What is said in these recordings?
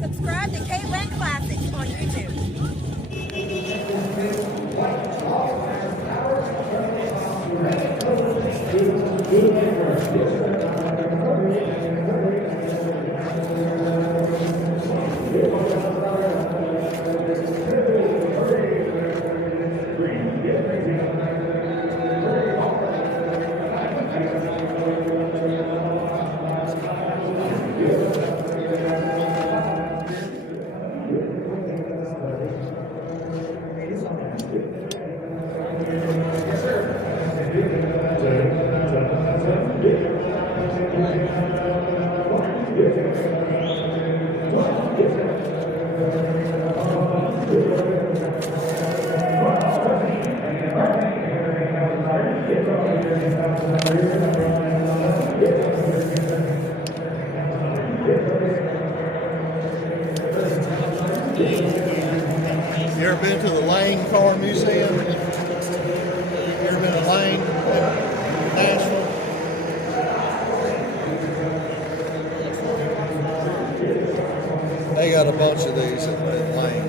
Subscribe to GAA Classics on YouTube. You ever been to the Lane Car Museum? You ever been to Lane, Nashville? They got a bunch of these at Lane.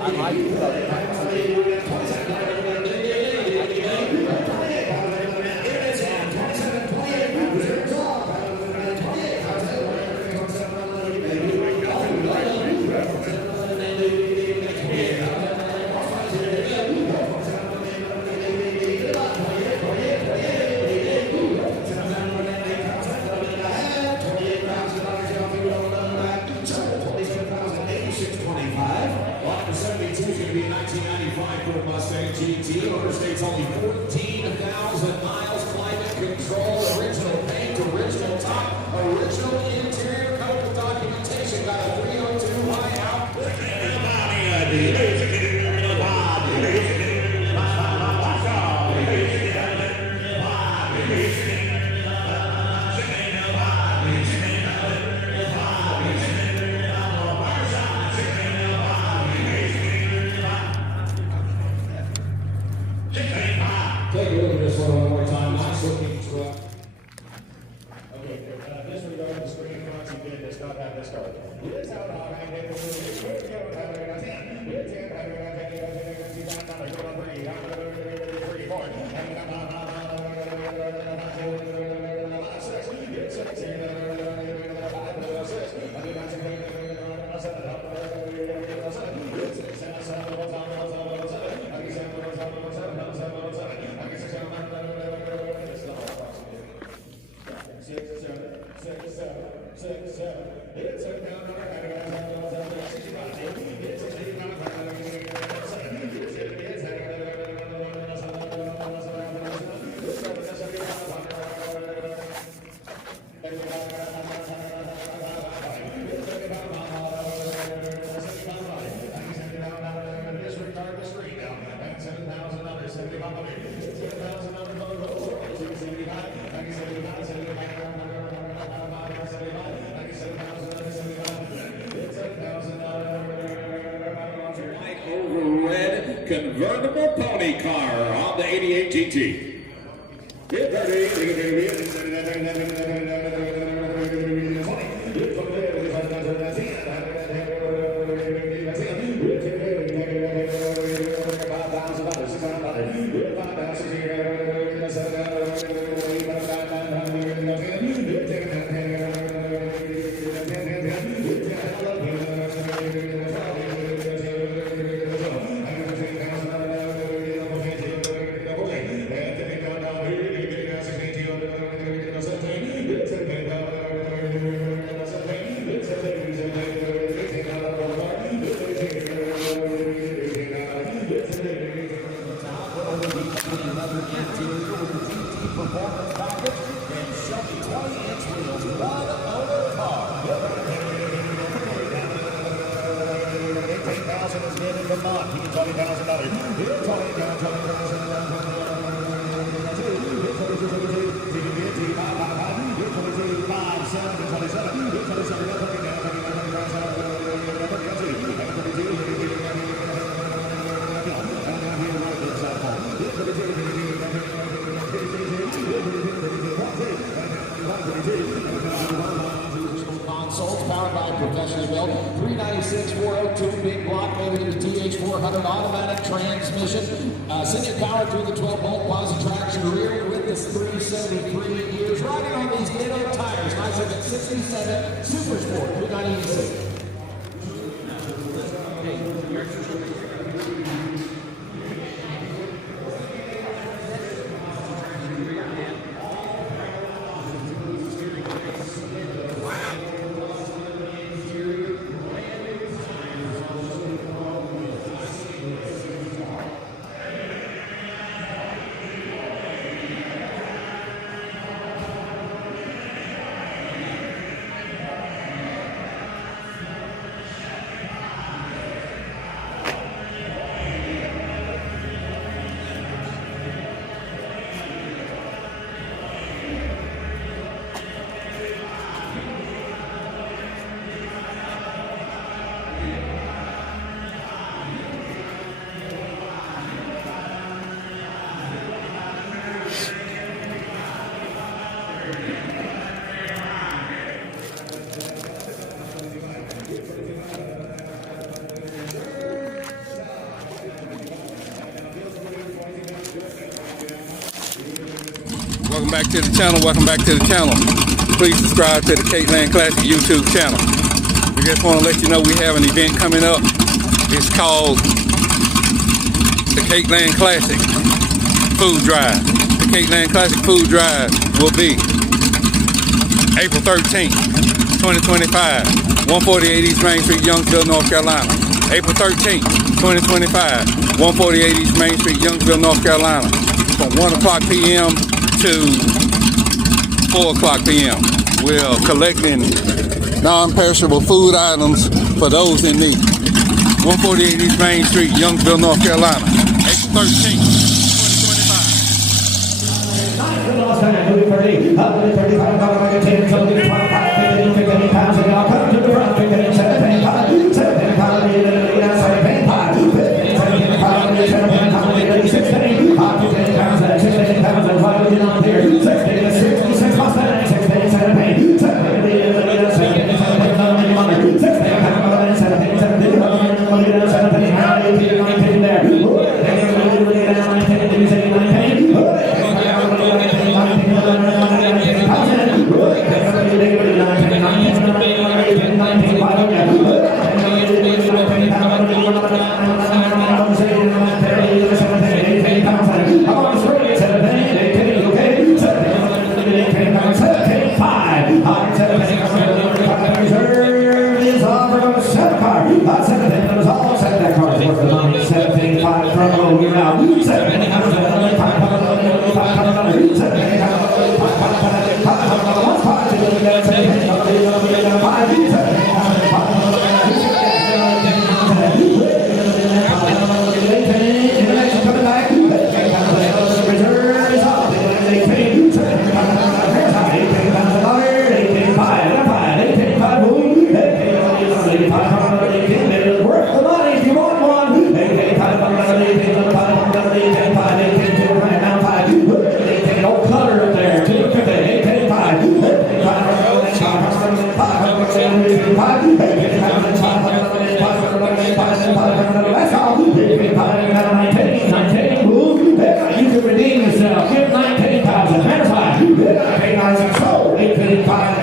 I like it. It's only 14,000 miles, climate control, original paint, original top, original interior, covered with documentation, got a 302 high out. Take a look at this one more time. Nice looking truck. Okay, disregard the screen once you did this, not have this card. It's out on I get it. Convertible pony car on the 88 GT. Get ready. consoles powered by professionally built 396 402 big block motor to the TH400 automatic transmission. Senior power through the 12-volt positive traction rear with this 373 gears. Riding on these Ditto tires. Nice looking 67 Super Sport 396. Welcome back to the channel. Welcome back to the channel. Please subscribe to the GAA Classics YouTube channel. We just want to let you know we have an event coming up. It's called the GAA Classics Food Drive. The GAA Classic Food Drive will be April 13th, 2025, 148 East Main Street, Youngsville, North Carolina. April 13th, 2025, 148 East Main Street, Youngsville, North Carolina. From 1 o'clock p.m. to 4 o'clock p.m. We're collecting non-perishable food items for those in need. 148 East Main Street, Youngsville, North Carolina. April 13th,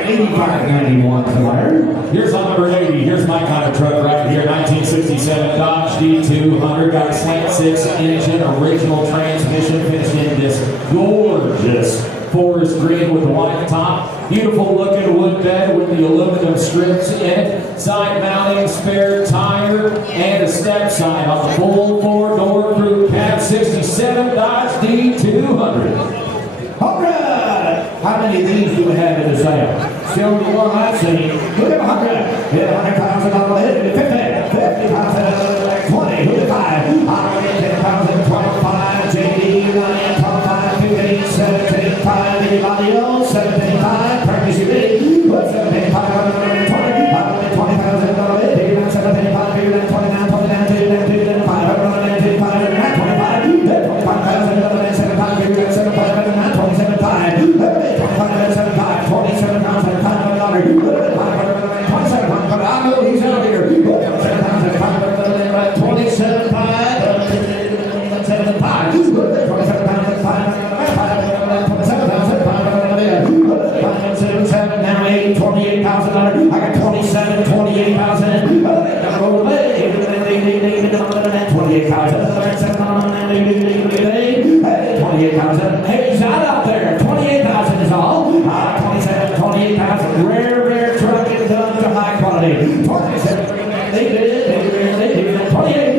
85.91. Here's on number 80. Here's my kind of truck right here. 1967 Dodge D200. Got a slant 6 engine, original transmission, finished in this gorgeous forest green with the white top. Beautiful looking wood bed with the aluminum strips in it. Side mounting, spare tire, and a step sign on the full 4-door crew cab. 67 Dodge D200. All right. How many of these do we have in the sale? Still the one I've seen. Look at 100. Hit 100,000 on the head. 50. 50,000. 20. Look at 5. 110,000. 25. JD. 25. 15. 17. 5. Anybody else? 17. 5. Practice your bid. 17. 5. 20. 20,000 on the head. 17. 5. 29. 29. 29. 5. 110. 5. 25. 25,000 on the head. 75. 75. 27. 5. 27. 5. 27,000. $500. 28,000. Hey, shout out there. 28,000 is all. 27, 28,000. Rare truck is done to high quality. 27, they did. 28,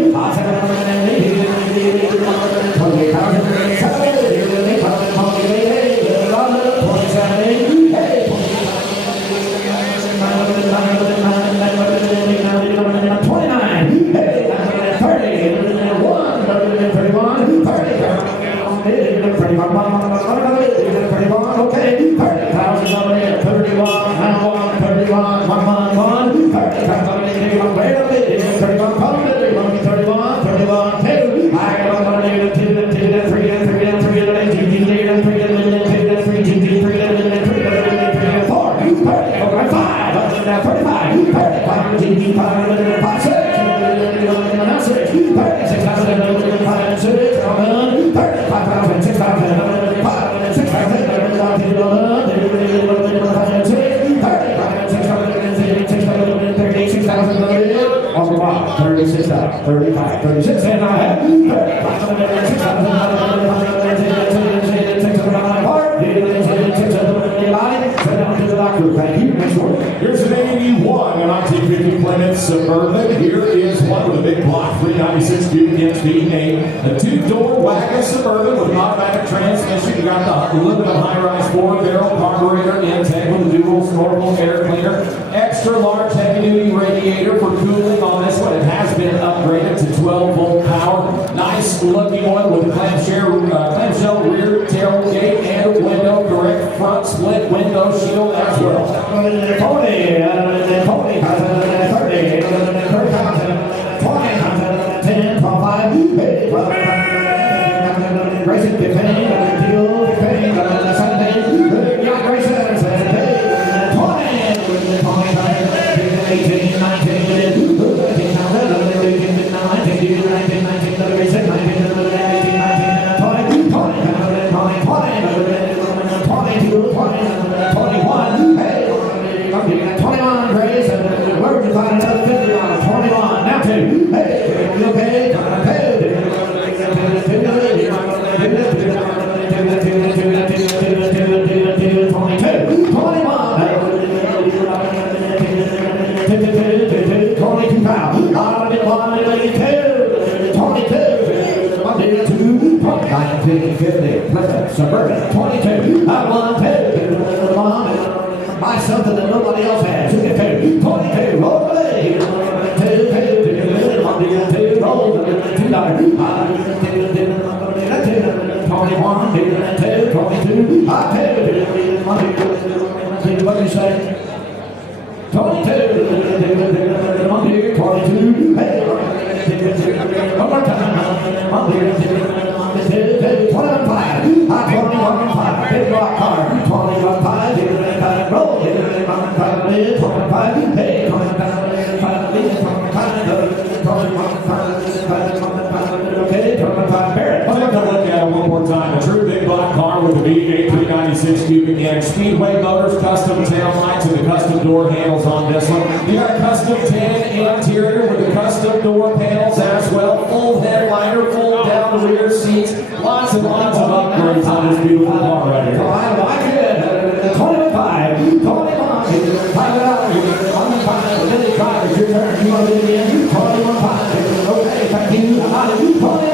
35, 36, and I have 35, Here's an 81, a 1950 Plymouth Suburban. Here is one with a big block 396 cubic inch V8, a two-door wagon Suburban with an automatic transmission. You got the aluminum high-rise four-barrel carburetor intake with a dual snorkel air cleaner, extra large heavy-duty radiator for cooling on this one. It has been upgraded to 12-volt power. Nice looking one with a clamshell rear tailgate and window, correct front split window shield as well. 30, 10, 12, 8, 12, racing 15, 18, 19, 21, Grace, and where would you find another 50 on 21? Now two. Hey, okay, 22, 21. 22 pounds. 22, 29, 50, Suburban, 22. I want to buy something that nobody else has. 22, roll away. 2, roll $2. 21, 22, 22, what do you say? 22, 22, hey, one more time, 21.5, 21.5, big rock car, 21.5, roll, 25, hey, 25, okay, 25, Barrett. I'd like to look at it one more time. A true big block car with a V8 396 cubic inch. Speedway motors, custom tail lights, and the custom door handles on this one. You got a custom tan interior with the custom door panels as well. Full headliner, full down the rear seats. Lots and lots of upgrades on this beautiful car right here. I like it. 25, 21, $5, 25, Billy Driver's your turn. You want to do it again? 21.5, okay, thank you. 21.5.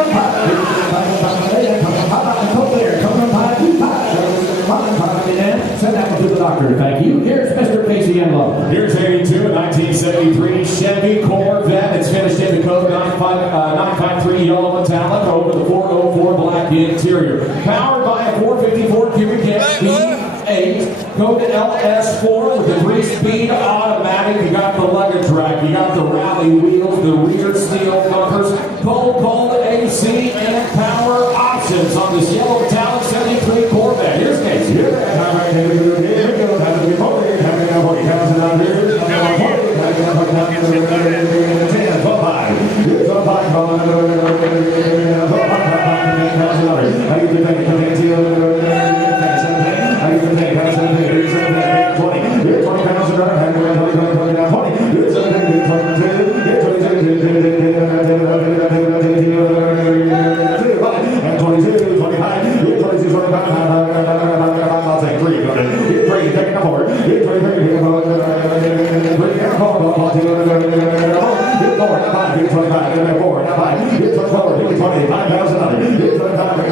Send that one to the doctor, thank you. Here's Mr. Casey Enlow. Here's 82, a 1973 Chevy Corvette. It's finished in the code 953 yellow metallic over the 404 black interior. Powered by a 454 cubic inch V8, coded LS4 with a 3-speed automatic. You got the luggage rack, you got the rally wheels, the rear steel bumpers, cold AC, and power options on this yellow metallic 73 Corvette. Here's Casey. Here we go. Have a good morning. Have a good morning. Comes down here. And 22, 25. I'll take 3. Hit 3, taking the 4. Hit 3, hit 4, 5, hit 25, hit 4, 5, hit 24, hit 20, 5,000, hit 25,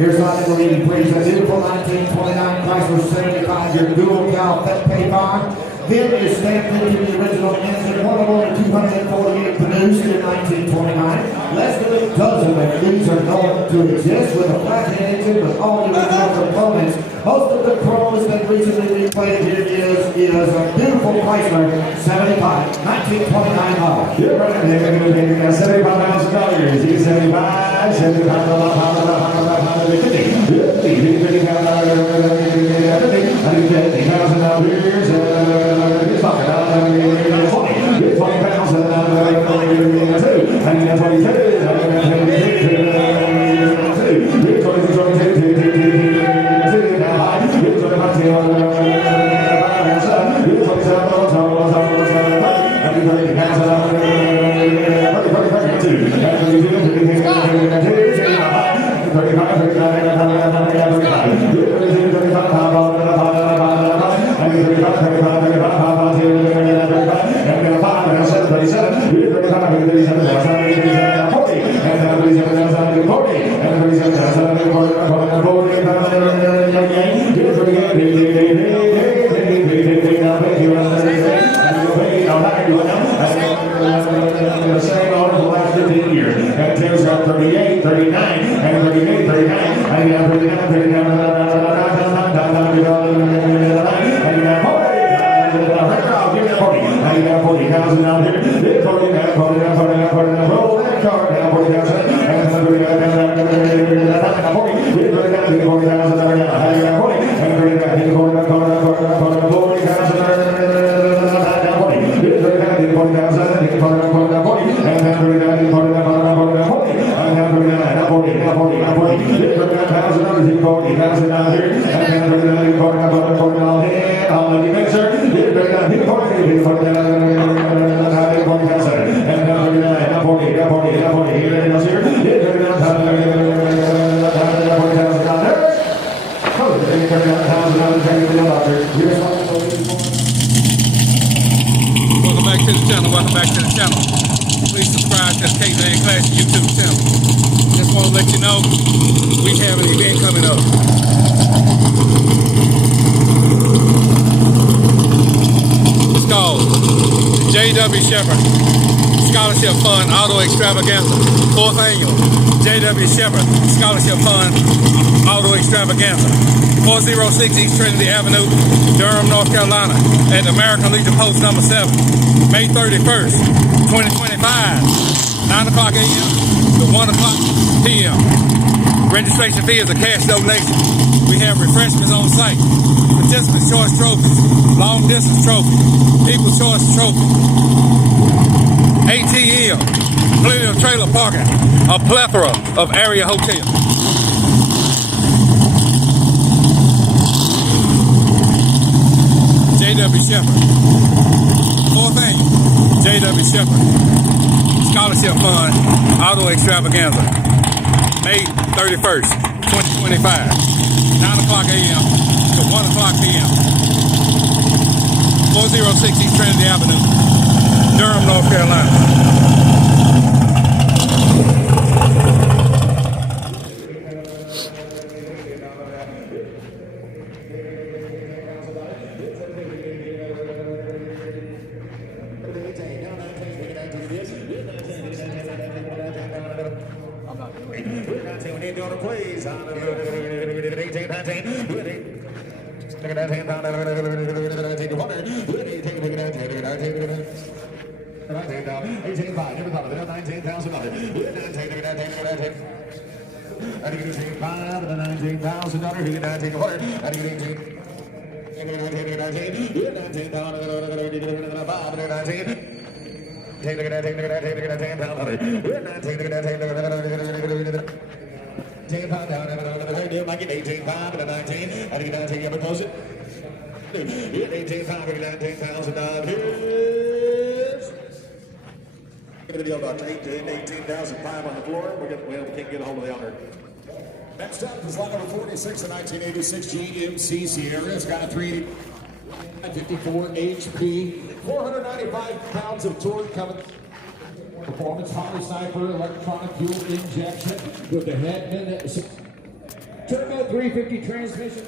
Here's my number 80, please. A beautiful 1929 Chrysler 75, your dual cow pet pay bond. VIN is stamped into the original engine, one of only 248 produced in 1929. Less than a dozen of these are known to exist with a flathead engine with all the original components. Most of the chromes that recently replayed here is a beautiful Chrysler 75, 1929 model. You're right there, $75,000. You 75, 38, 39, and 38, 39, and 40,000 down here. Roll that car down 40,000, and 40,000 down here, Welcome back to the channel. Welcome back to the channel. Please subscribe to the GAA Classics YouTube channel. Just want to let you know we have an event coming up. It's called the J.W. Shepherd Scholarship Fund Auto Extravaganza, 4th Annual J.W. Shepherd Scholarship Fund Auto Extravaganza, 406 East Trinity Avenue, Durham, North Carolina, at the American Legion Post number 7, May 31st, 2025, 9 o'clock a.m. to 1 o'clock p.m. Registration fee is a cash donation. We have refreshments on site, participants' choice trophies, long distance trophy, people's choice trophy, ATM, plenty of trailer parking, a plethora of area hotels. J.W. Shepherd, 4th Annual J.W. Shepherd Scholarship Fund Auto Extravaganza, May 31st, 2025, 9 o'clock a.m. to 1 o'clock p.m. 406 East Trinity Avenue, Durham, North Carolina. I'm not doing it. 20 doing a please. 18, 19, 20. Look at that hand down. 19, 5, never thought of it. $19,000. And you get 5 and $19,000. You get 19 water. And you get 18. $18,005 on the floor. We can't get a hold of the owner. Next up is lot number 46, the 1986 GMC Sierra. It's got a 354 HP, 495 pounds of torque coming. Performance Holly Sniper electronic fuel injection with the Headman turbo 350 transmission.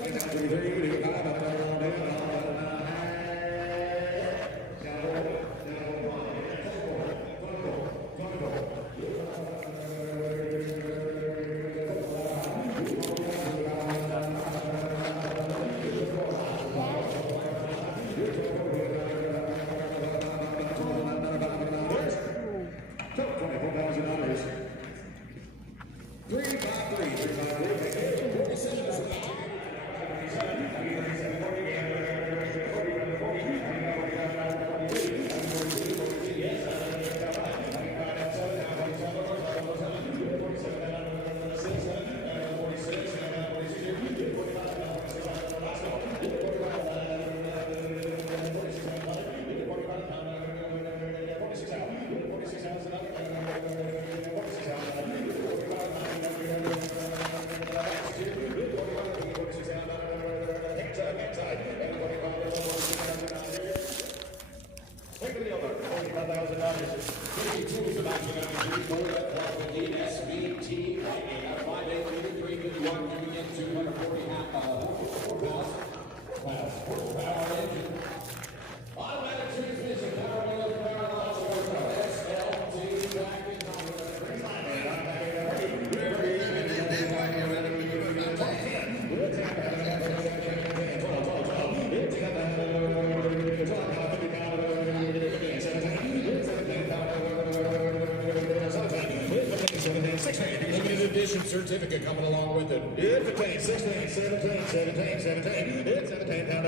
Certificate coming along with it. It's 15, 16, 17, 17, 17. It's 17 pound.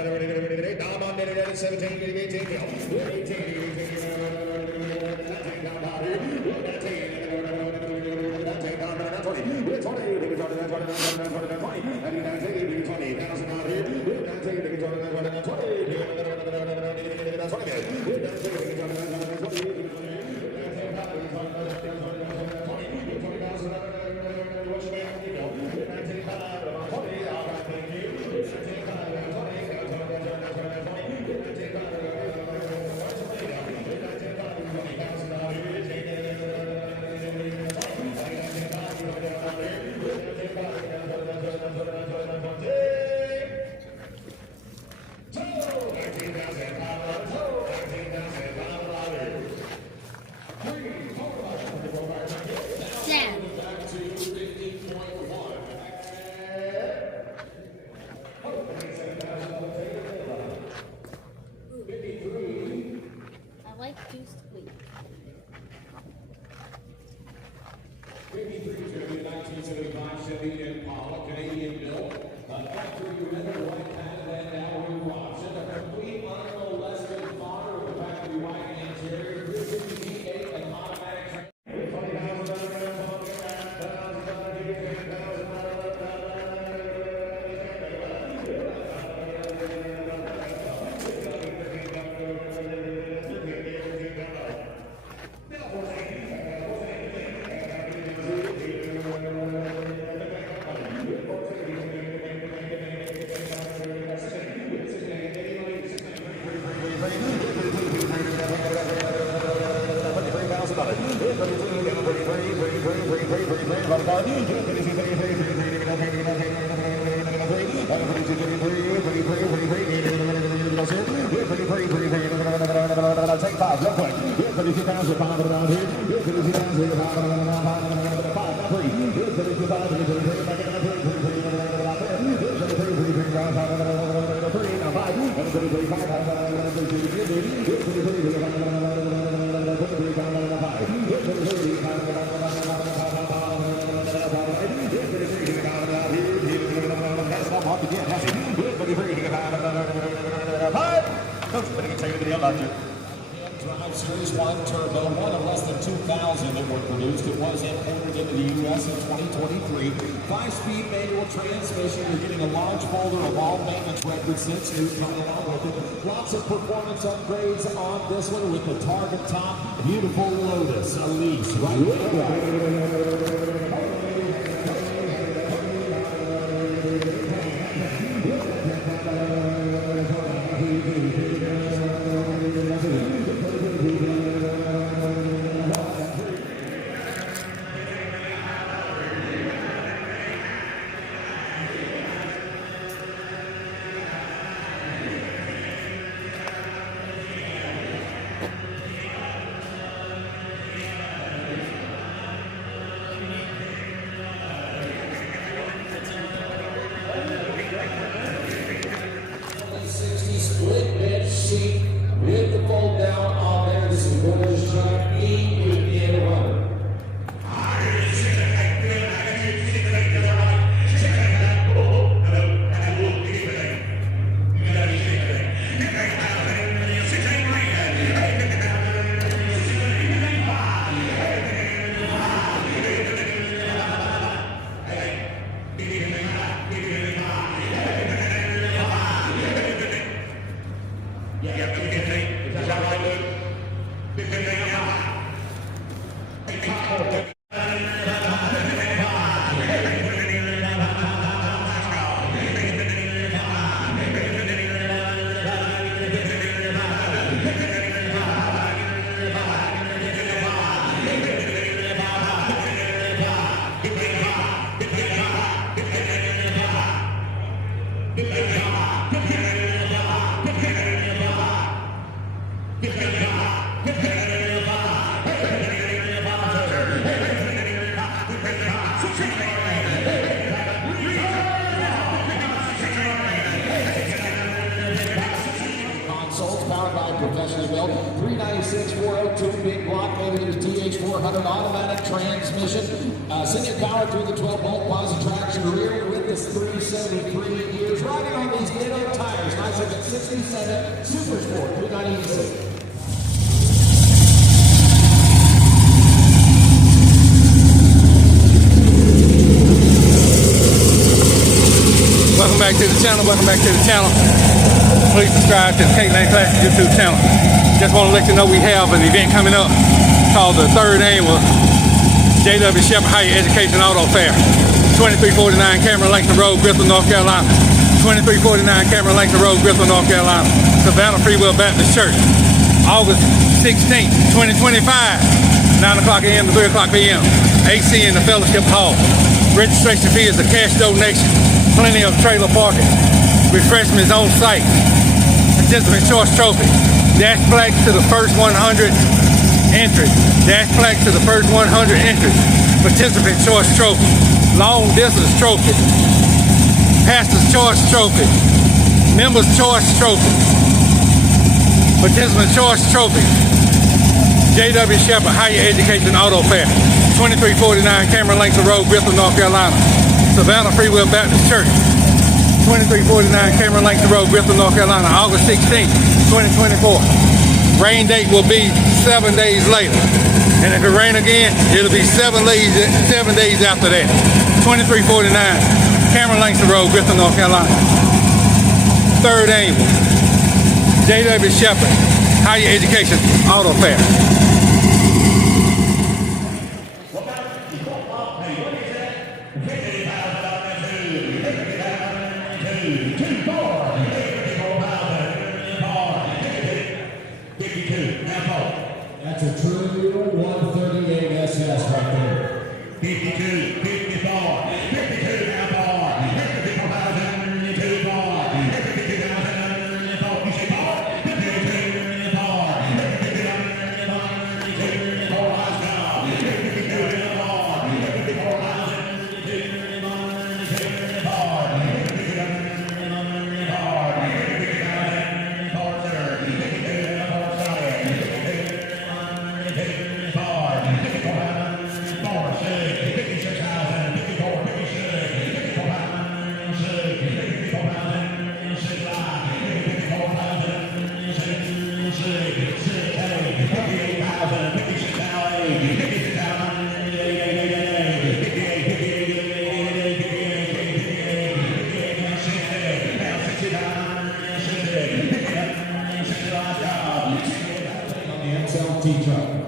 Dom on it, 17, 18, 18, Take 5, real quick. Here's 32,000 pounds around here. Here's 32,000 pounds around here. 5, 3. Here's 32,000. Drive Series 1 Turbo, one of less than 2,000 that were produced. It was imported into the U.S. in 2023. 5-speed manual transmission. You're getting a large folder of all maintenance records since new coming along with it. Lots of performance upgrades on this one with the target top. Beautiful Lotus Elise right there. Split bench seat with the fold down on there. This is gorgeous truck. E with the runner. Professionally built 396 402 big block, maybe the TH400 automatic transmission. Senior power through the 12-volt positive traction rear with this 373 gears. Riding on these ditto tires. Nice looking 67 Super Sport 3986. Welcome back to the channel. Welcome back to the channel. Please subscribe to the GAA Classics YouTube channel. Just want to let you know we have an event coming up called the 3rd Annual J.W. Shepherd Higher Education Auto Fair. 2349 Cameron Langston Road, Bristol, North Carolina. 2349 Cameron Langston Road, Bristol, North Carolina. Savannah Free Will Baptist Church. August 16th, 2025. 9 o'clock a.m. to 3 o'clock p.m. AC in the Fellowship Hall. Registration fee is a cash donation. Plenty of trailer parking. Refreshments on site. Participant choice trophy. Dash plaques to the first 100 entries. Dash plaques to the first 100 entries. Participant choice trophy. Long distance trophy. Pastor's choice trophy. Members choice trophy. Participant choice trophy. J.W. Shepherd Higher Education Auto Fair. 2349 Cameron Langston Road, Bristol, North Carolina. Savannah Free Will Baptist Church. 2349 Cameron Langston Road, Bristol, North Carolina, August 16th, 2024. Rain date will be 7 days later. And if it rain again, it'll be 7 days after that. 2349 Cameron Langston Road, Bristol, North Carolina. 3rd Annual J.W. Shepherd Higher Education Auto Fair. That's a true 138 SS right there. 52, 54, 52 now bar, 54,002 bar, 52,004, you say bar, 52 bar, 52,005, RC truck.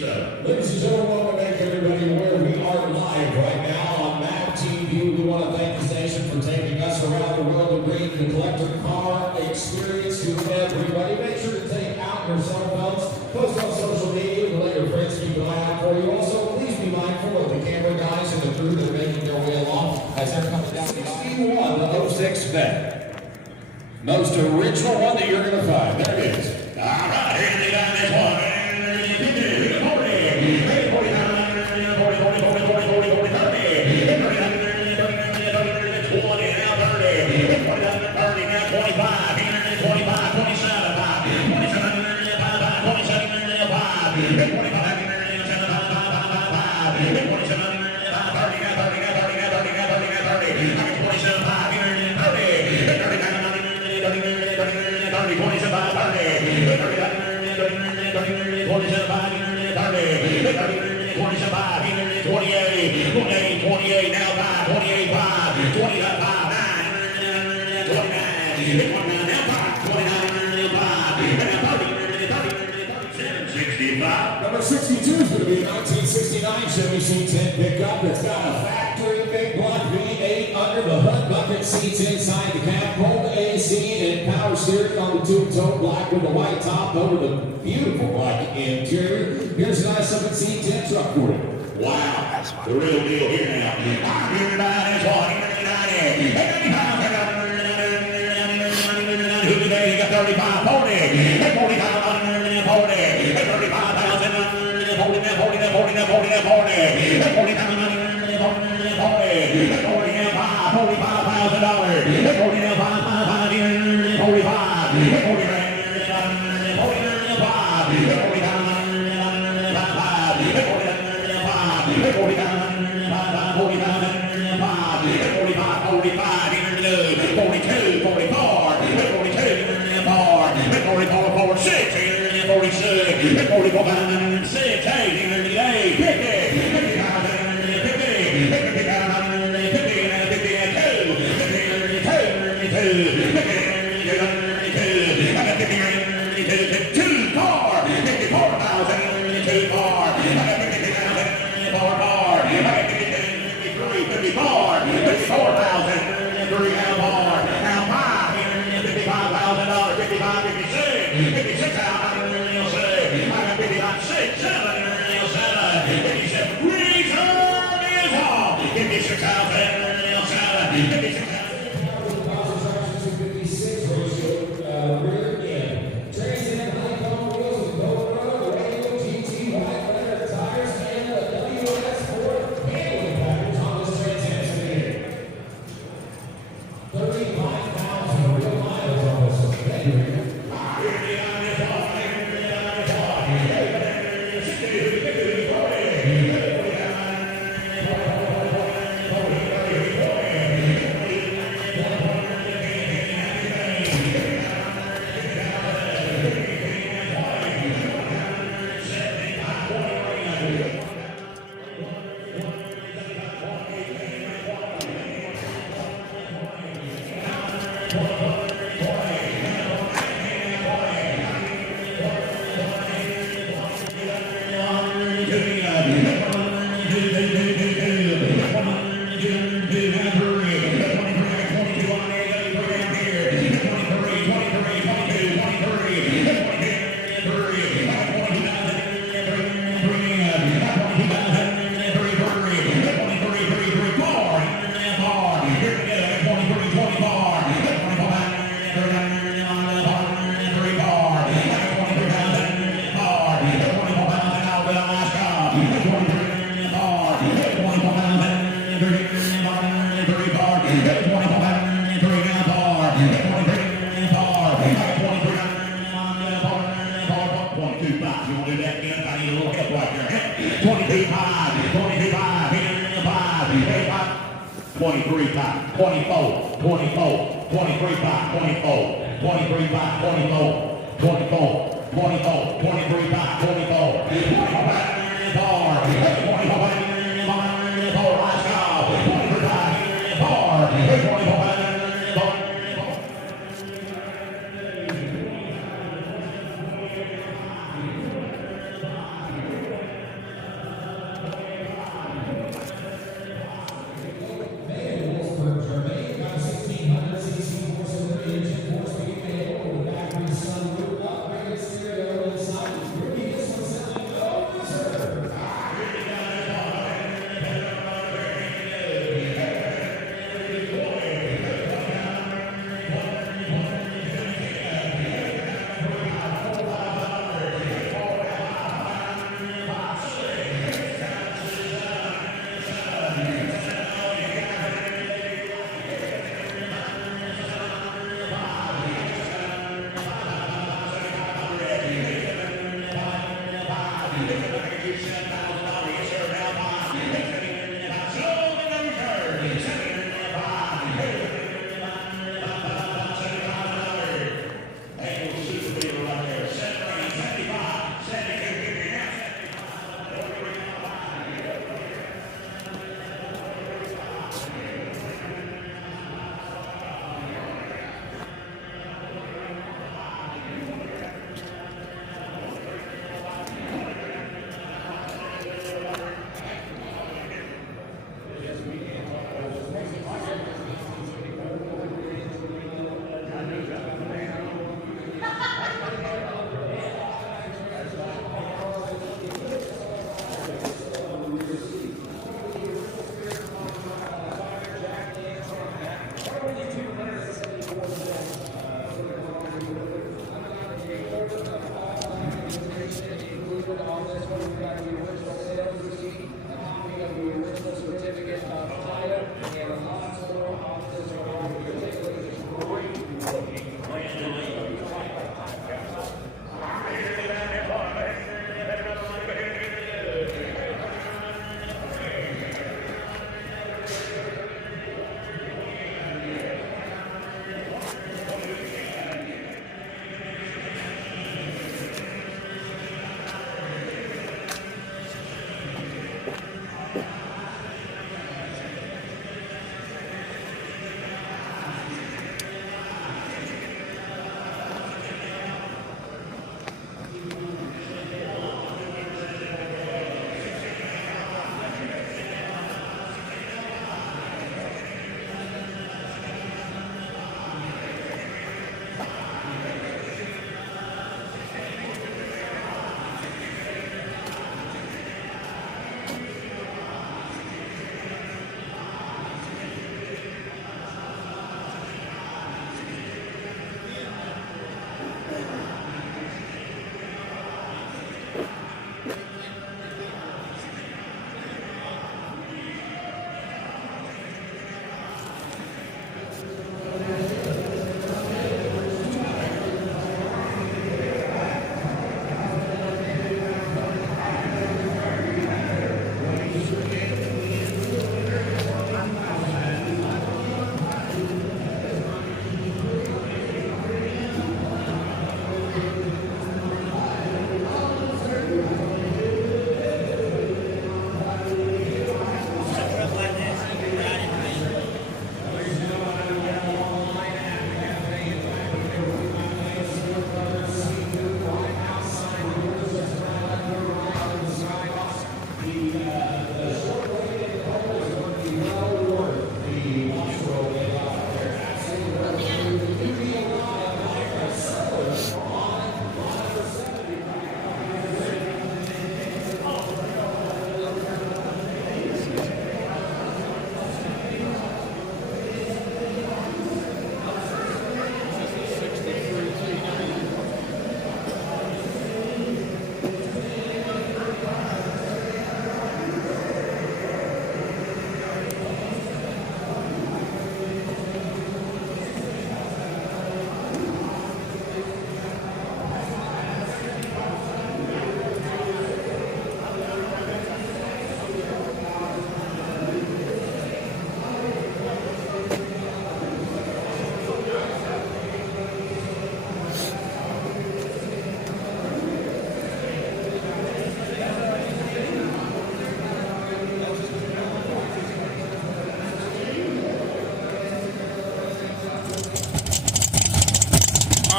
Ladies and gentlemen, I want to make everybody aware we are live right now on Map TV. We want to thank the station for taking us around the world and bringing the collector car experience to everybody. Make sure to take out your cell phones, post on social media, and let your friends keep an eye out for you. Also, please be mindful of the camera guys and the crew that are making their way along as they're coming down the 61, the 06 Vet. Most original one that you're going to find. There it is. All right, here they got this one. Number 62 is going to be a 1969 Chevy C10 pickup. It's got a factory big block V8 under the hood, bucket seats inside the cab, cold AC and power steering on the two-tone black with a white top over the beautiful black interior. Here's a nice looking C10 truck for you. Wow, the real deal here now. I'm here tonight is one. Today you got 35, 40, 45, 40, 35,000, 23, 23 5, 24, 24, 23 5, 24, 23 5, 24, 24, 24, 23 5, 24, 24 back in the bar, 24 back in the bar, let's go, 23 back in the bar, 24 back in the bar.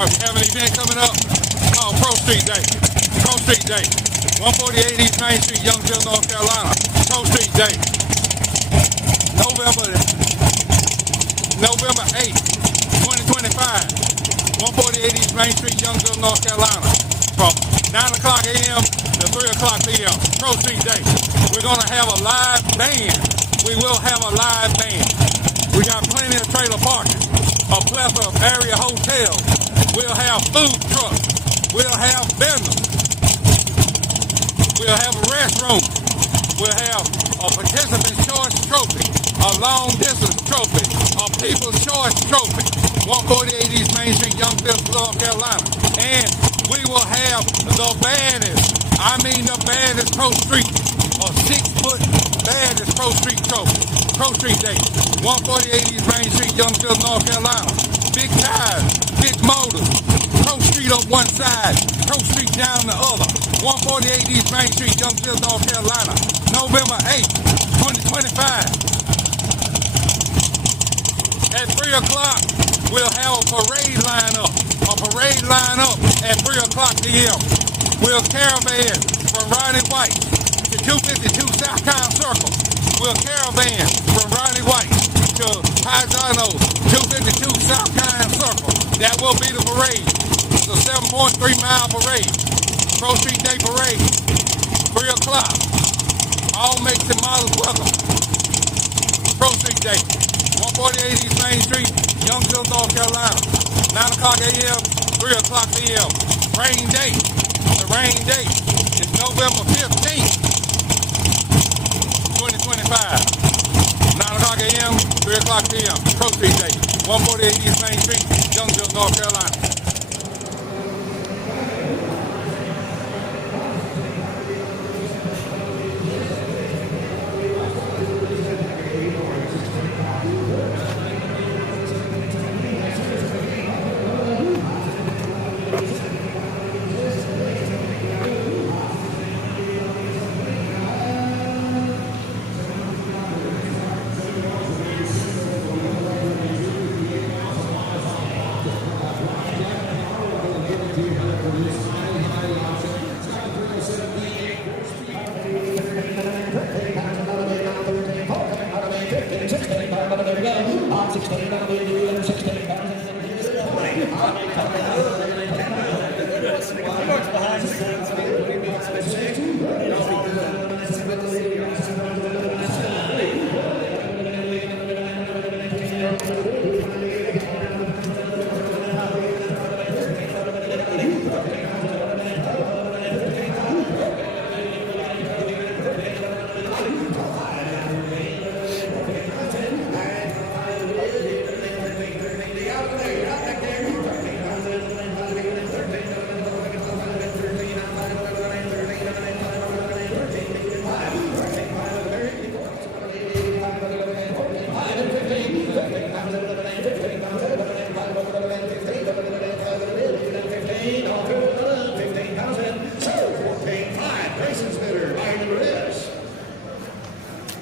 We have an event coming up called Pro Street Day. Pro Street Day. 148 East Main Street, Youngsville, North Carolina. Pro Street Day. November 8th, 2025. 148 East Main Street, Youngsville, North Carolina. From 9 o'clock a.m. to 3 o'clock p.m. Pro Street Day. We're going to have a live band. We will have a live band. We got plenty of trailer parking, a plethora of area hotels. We'll have food trucks. We'll have vendors. We'll have a restroom. We'll have a participant choice trophy, a long distance trophy, a people's choice trophy. 148 East Main Street, Youngsville, North Carolina. And we will have the baddest, the baddest Pro Street, a 6-foot baddest Pro Street trophy. Pro Street Day, 148 East Main Street, Youngsville, North Carolina. Big tires, big motors. Pro Street up one side, Pro Street down the other. 148 East Main Street, Youngsville, North Carolina. November 8th, 2025. At 3 o'clock, we'll have a parade line up. A parade line up at 3 o'clock p.m. We'll caravan from Ronnie White to 252 South Town Circle. We'll caravan from Ronnie White to Paisano, 252 South Town Circle. That will be the parade. It's a 7.3-mile parade. Pro Street Day parade. 3 o'clock. All makes and models welcome. Pro Street Day. 148 East Main Street, Youngsville, North Carolina. 9 o'clock a.m., 3 o'clock p.m. Rain date. The rain date is November 15th, 2025. 9 o'clock a.m., 3 o'clock p.m. Pro Street Day. 148 East Main Street, Youngsville, North Carolina.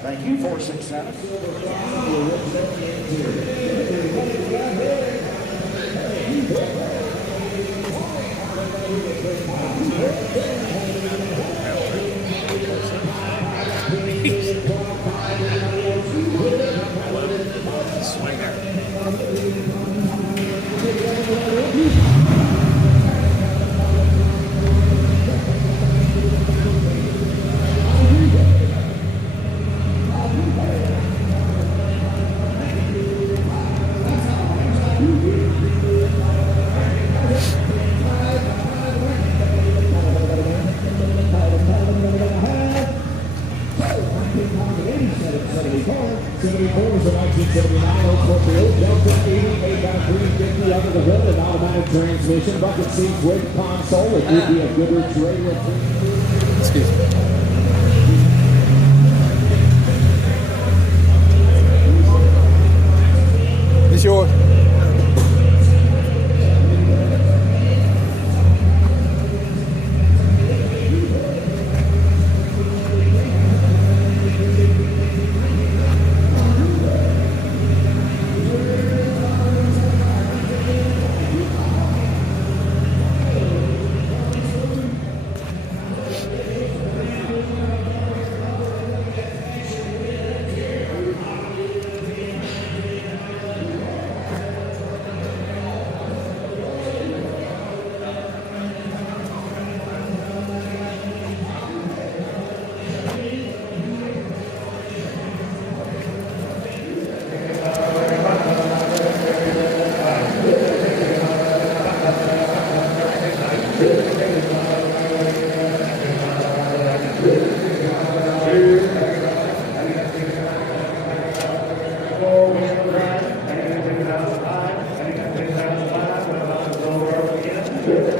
Thank you, 467. Transmission, bucket seats with console. It would be a Goodrich radio. Excuse me. It's yours. Classics.